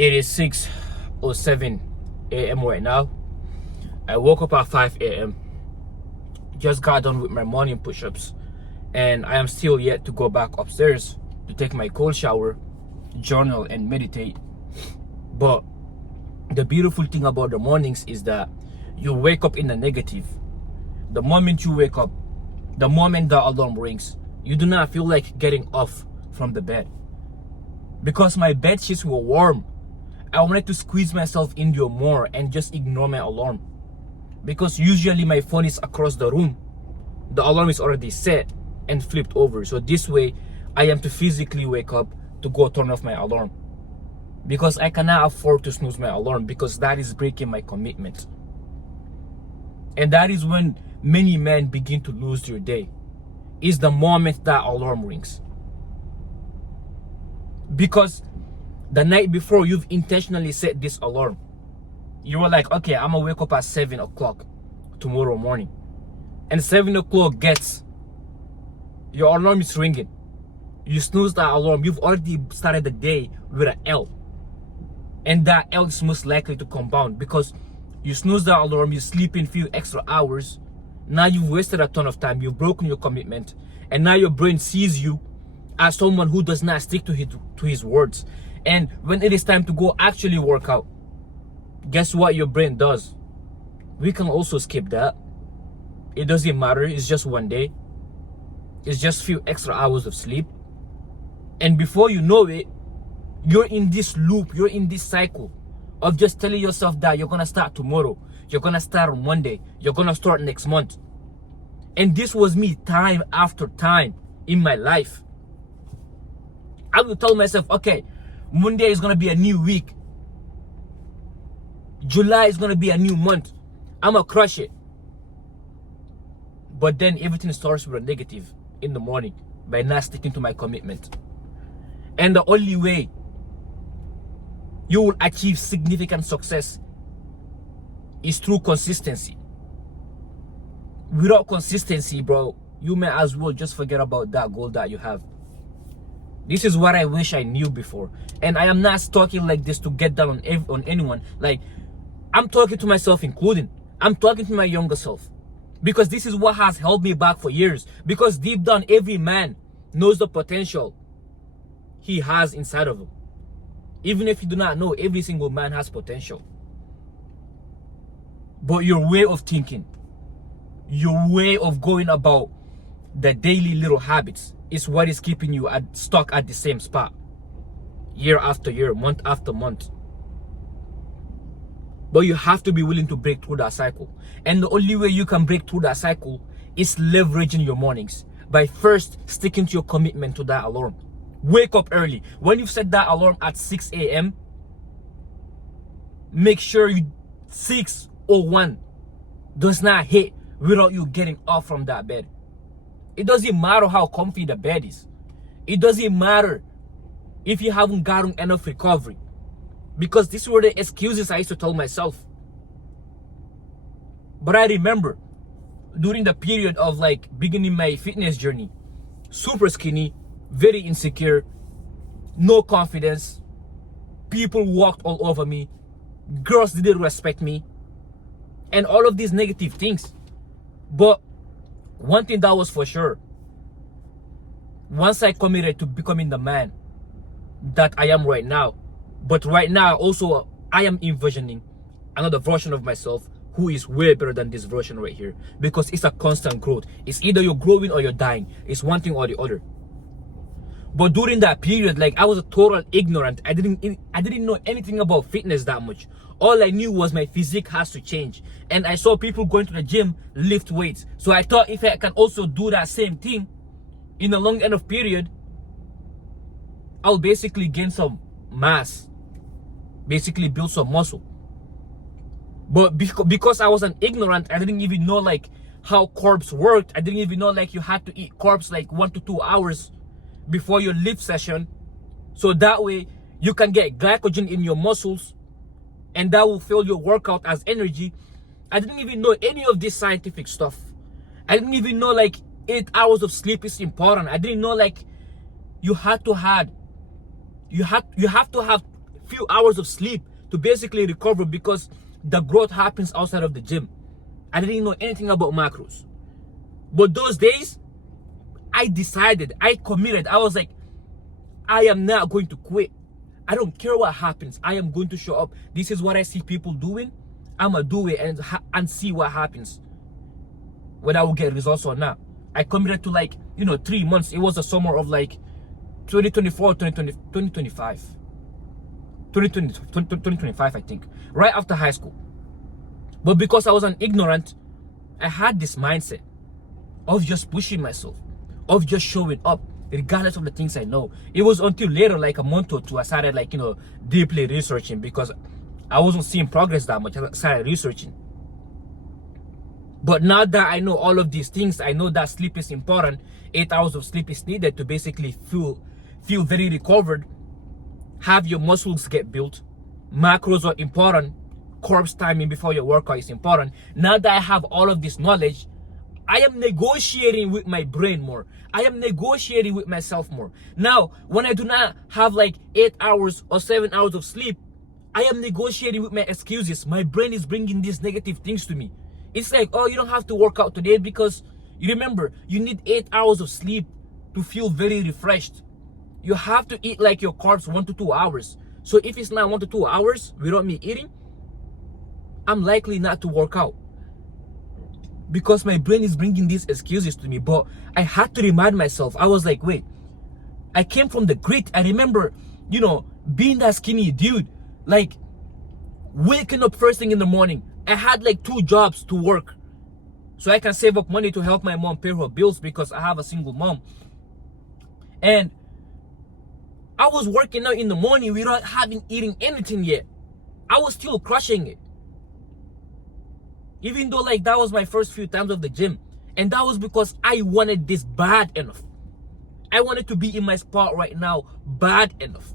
It is 6:07 a.m. right now. I woke up at 5 a.m. Just got done with my morning push-ups, and I am still yet to go back upstairs to take my cold shower, journal, and meditate. But the beautiful thing about the mornings is that you wake up in the negative. The moment you wake up, the moment the alarm rings, you do not feel like getting off from the bed. Because my bed sheets were warm, I wanted to squeeze myself in there more and just ignore my alarm. Because usually my phone is across the room. The alarm is already set and flipped over. So this way, I am to physically wake up to go turn off my alarm. Because I cannot afford to snooze my alarm, because that is breaking my commitment. And that is when many men begin to lose their day. Is the moment that alarm rings. Because the night before, you've intentionally set this alarm. You were like, okay, I'm gonna wake up at 7 o'clock tomorrow morning. And 7 o'clock gets, your alarm is ringing. You snooze that alarm, you've already started the day with an L. And that L is most likely to compound, because you snooze that alarm, you sleep in few extra hours. Now you've wasted a ton of time, you've broken your commitment, and now your brain sees you as someone who does not stick to his words. And when it is time to go actually work out, guess what your brain does? We can also skip that. It doesn't matter, it's just one day. It's just few extra hours of sleep. And before you know it, you're in this loop, you're in this cycle of just telling yourself that you're gonna start tomorrow, you're gonna start on Monday, you're gonna start next month. And this was me time after time in my life. I would tell myself, okay, Monday is gonna be a new week. July is gonna be a new month. I'm gonna crush it. But then everything starts with a negative in the morning by not sticking to my commitment. And the only way you will achieve significant success is through consistency. Without consistency, bro, you may as well just forget about that goal that you have. This is what I wish I knew before. And I am not talking like this to get down on anyone. Like, I'm talking to myself including. I'm talking to my younger self. Because this is what has held me back for years. Because deep down, every man knows the potential he has inside of him. Even if you do not know, every single man has potential. But your way of thinking, your way of going about the daily little habits is what is keeping you stuck at the same spot. Year after year, month after month. But you have to be willing to break through that cycle. And the only way you can break through that cycle is leveraging your mornings. By first sticking to your commitment to that alarm. Wake up early. When you set that alarm at 6 a.m., make sure 6:01 does not hit without you getting off from that bed. It doesn't matter how comfy the bed is. It doesn't matter if you haven't gotten enough recovery. Because these were the excuses I used to tell myself. But I remember during the period of like beginning my fitness journey, super skinny, very insecure, no confidence, people walked all over me, girls didn't respect me, and all of these negative things. But one thing that was for sure, once I committed to becoming the man that I am right now, but right now also I am envisioning another version of myself who is way better than this version right here. Because it's a constant growth. It's either you're growing or you're dying. It's one thing or the other. But during that period, like, I was a total ignorant. I didn't know anything about fitness that much. All I knew was my physique has to change. And I saw people going to the gym lift weights. So I thought if I can also do that same thing in a long enough period, I'll basically gain some mass. Basically build some muscle. But because I was an ignorant, I didn't even know like how carbs worked. I didn't even know like you had to eat carbs like 1 to 2 hours before your lift session, so that way you can get glycogen in your muscles and that will fill your workout as energy. I didn't even know any of this scientific stuff. I didn't even know like 8 hours of sleep is important. I didn't know like you have to have few hours of sleep to basically recover, because the growth happens outside of the gym. I didn't know anything about macros. But those days, I decided, I committed. I was like, I am not going to quit. I don't care what happens. I am going to show up. This is what I see people doing. I'm going to do it and see what happens, whether I will get results or not. I committed to, like, 3 months. It was the summer of like 2024, 2025. 2025, I think. Right after high school. But because I was an ignorant, I had this mindset of just pushing myself, of just showing up, regardless of the things I know. It was until later, like a month or two, I started, like, deeply researching, because I wasn't seeing progress that much. I started researching. But now that I know all of these things, I know that sleep is important. 8 hours of sleep is needed to basically feel very recovered, have your muscles get built. Macros are important. Corpse timing before your workout is important. Now that I have all of this knowledge, I am negotiating with my brain more. I am negotiating with myself more. Now, when I do not have like 8 hours or 7 hours of sleep, I am negotiating with my excuses. My brain is bringing these negative things to me. It's like, oh, you don't have to work out today because you remember, you need 8 hours of sleep to feel very refreshed. You have to eat like your carbs 1 to 2 hours. So if it's not 1 to 2 hours without me eating, I'm likely not to work out, because my brain is bringing these excuses to me. But I had to remind myself. I was like, wait, I came from the grit. I remember, being that skinny dude, like waking up first thing in the morning. I had like 2 jobs to work so I can save up money to help my mom pay her bills, because I have a single mom. And I was working out in the morning without having eaten anything yet. I was still crushing it. Even though, like, that was my first few times of the gym. And that was because I wanted this bad enough. I wanted to be in my spot right now bad enough.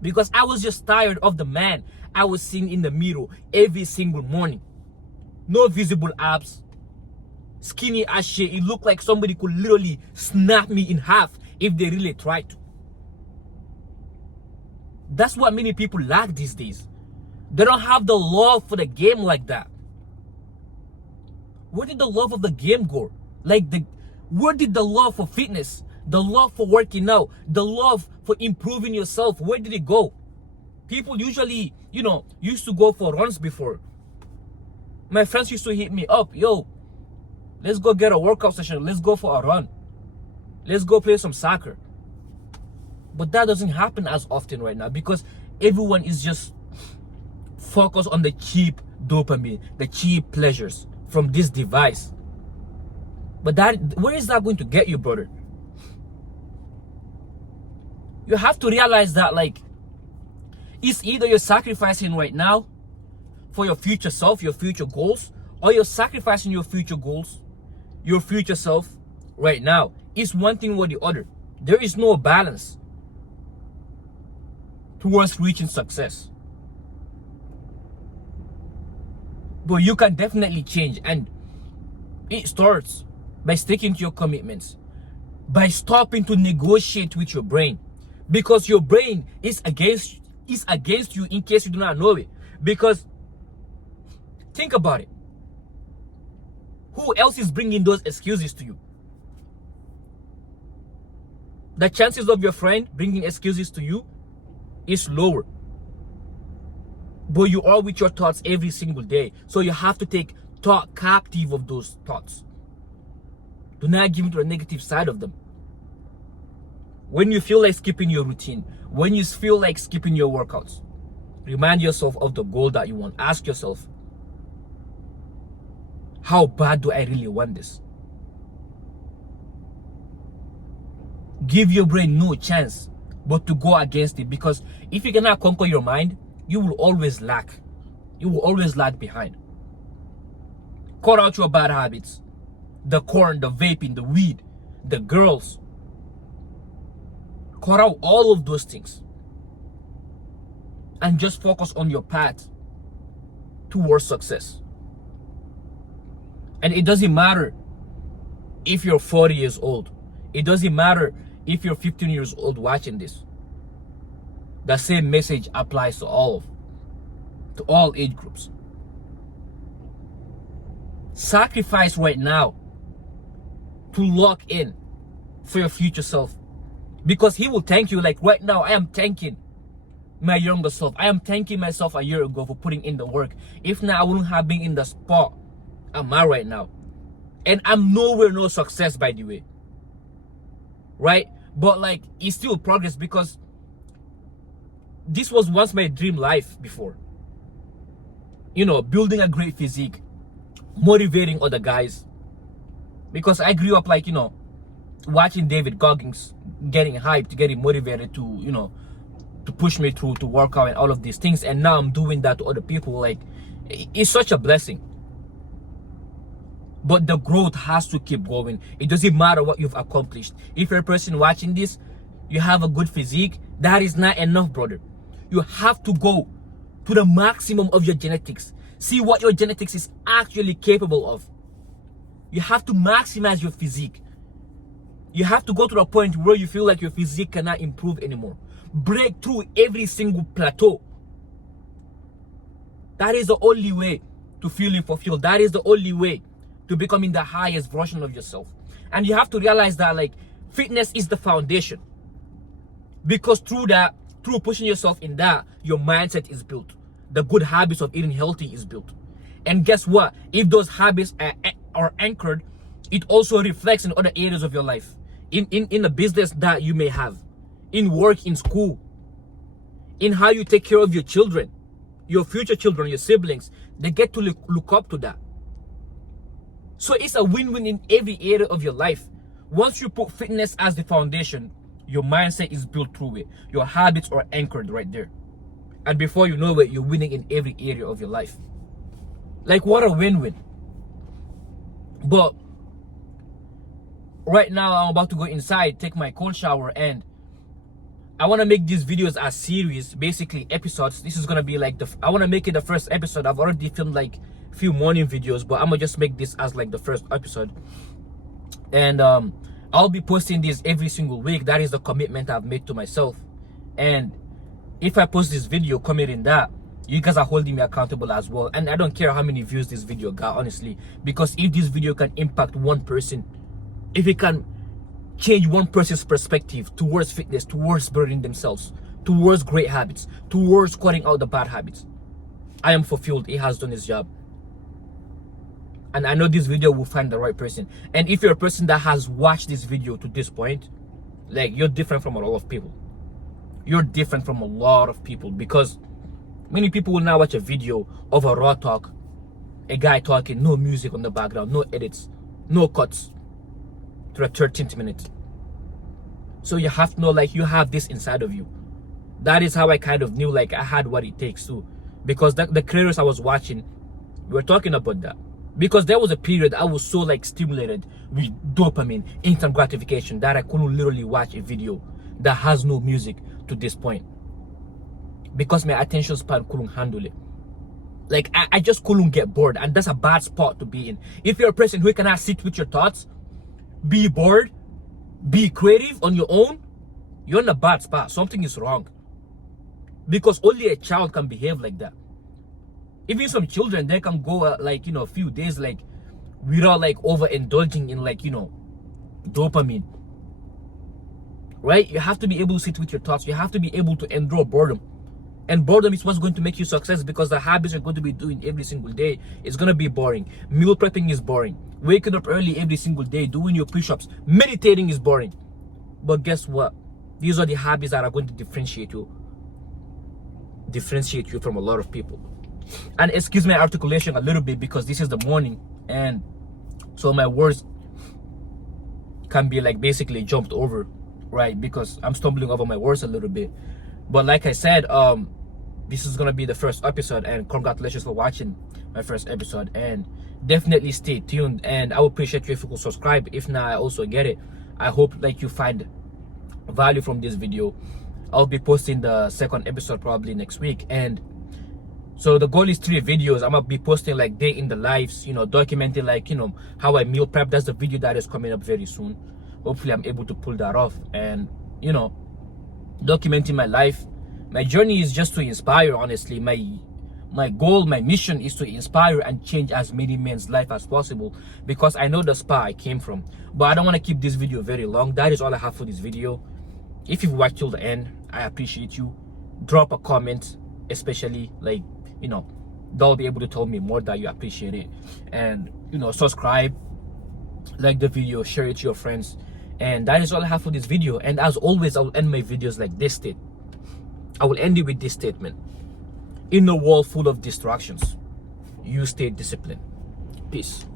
Because I was just tired of the man I was seeing in the mirror every single morning. No visible abs. Skinny as shit. It looked like somebody could literally snap me in half if they really tried to. That's what many people lack these days. They don't have the love for the game like that. Where did the love of the game go? Where did the love for fitness, the love for working out, the love for improving yourself, where did it go? People usually, used to go for runs before. My friends used to hit me up, yo, let's go get a workout session. Let's go for a run. Let's go play some soccer. But that doesn't happen as often right now, because everyone is just focused on the cheap dopamine, the cheap pleasures from this device. But where is that going to get you, brother? You have to realize that, like, it's either you're sacrificing right now for your future self, your future goals, or you're sacrificing your future goals, your future self right now. It's one thing or the other. There is no balance towards reaching success. But you can definitely change, and it starts by sticking to your commitments, by stopping to negotiate with your brain, because your brain is against you in case you do not know it. Because think about it. Who else is bringing those excuses to you? The chances of your friend bringing excuses to you is lower. But you are with your thoughts every single day. So you have to take thought captive of those thoughts. Do not give into the negative side of them. When you feel like skipping your routine, when you feel like skipping your workouts, remind yourself of the goal that you want. Ask yourself, how bad do I really want this? Give your brain no chance but to go against it, because if you cannot conquer your mind, you will always lack. You will always lag behind. Cut out your bad habits. The corn, the vaping, the weed, the girls. Cut out all of those things. And just focus on your path towards success. And it doesn't matter if you're 40 years old. It doesn't matter if you're 15 years old watching this. The same message applies to all age groups. Sacrifice right now to lock in for your future self, because he will thank you. Like right now, I am thanking my younger self. I am thanking myself a year ago for putting in the work. If not, I wouldn't have been in the spot I'm at right now. And I'm nowhere near success, by the way. Right? But like, it's still progress, because this was once my dream life before. You know, building a great physique, motivating other guys. Because I grew up like, you know, watching David Goggins, getting hyped, getting motivated to, you know, to push me through, to work out and all of these things. And now I'm doing that to other people. Like, it's such a blessing. But the growth has to keep going. It doesn't matter what you've accomplished. If you're a person watching this, you have a good physique, that is not enough, brother. You have to go to the maximum of your genetics. See what your genetics is actually capable of. You have to maximize your physique. You have to go to the point where you feel like your physique cannot improve anymore. Break through every single plateau. That is the only way to feeling fulfilled. That is the only way to becoming the highest version of yourself. And you have to realize that like fitness is the foundation. Because through that, through pushing yourself in that, your mindset is built. The good habits of eating healthy is built. And guess what? If those habits are anchored, it also reflects in other areas of your life. In a business that you may have, in work, in school, in how you take care of your children, your future children, your siblings. They get to look up to that. So it's a win-win in every area of your life. Once you put fitness as the foundation, your mindset is built through it. Your habits are anchored right there. And before you know it, you're winning in every area of your life. Like, what a win-win. But right now, I'm about to go inside, take my cold shower, and I want to make these videos as series, basically episodes. This is going to be like I want to make it the first episode. I've already filmed like a few morning videos, but I'm going to just make this as like the first episode. And I'll be posting this every single week. That is the commitment I've made to myself. And if I post this video committing that, you guys are holding me accountable as well. And I don't care how many views this video got, honestly, because if this video can impact one person, if it can change one person's perspective towards fitness, towards building themselves, towards great habits, towards cutting out the bad habits, I am fulfilled. It has done its job. And I know this video will find the right person. And if you're a person that has watched this video to this point, like, you're different from a lot of people. You're different from a lot of people, because many people will now watch a video of a raw talk, a guy talking, no music on the background, no edits, no cuts, to the 13th minute. So you have to know, like, you have this inside of you. That is how I kind of knew, like, I had what it takes to, because the creators I was watching, we were talking about that. Because there was a period I was so like stimulated with dopamine, instant gratification, that I couldn't literally watch a video that has no music to this point, because my attention span couldn't handle it. Like, I just couldn't get bored, and that's a bad spot to be in. If you're a person who cannot sit with your thoughts, be bored, be creative on your own, you're in a bad spot. Something is wrong, because only a child can behave like that. Even some children, they can go like, you know, a few days like without like overindulging in like, you know, dopamine. Right? You have to be able to sit with your thoughts. You have to be able to endure boredom. And boredom is what's going to make you success, because the habits you're going to be doing every single day is going to be boring. Meal prepping is boring. Waking up early every single day, doing your push-ups, meditating is boring. But guess what? These are the habits that are going to differentiate you from a lot of people. And excuse my articulation a little bit, because this is the morning, and so my words can be like basically jumped over, right? Because I'm stumbling over my words a little bit. But like I said, this is gonna be the first episode, and congratulations for watching my first episode, and definitely stay tuned. And I would appreciate you if you could subscribe. If not, I also get it. I hope like you find value from this video. I'll be posting the second episode probably next week, and so the goal is 3 videos. I'm gonna be posting like day in the lives, you know, documenting like, you know, how I meal prep. That's the video that is coming up very soon. Hopefully I'm able to pull that off, and, you know, documenting my life, My journey is just to inspire. Honestly, my goal, my mission is to inspire and change as many men's life as possible, because I know the spot I came from. But I don't want to keep this video very long. That is all I have for this video. If you've watched till the end, I appreciate you. Drop a comment, especially, like, you know, they'll be able to tell me more that you appreciate it. And, you know, subscribe, like the video, share it to your friends. And that is all I have for this video. And as always, I will end my videos like this. I will end it with this statement: in a world full of distractions, you stay disciplined. Peace.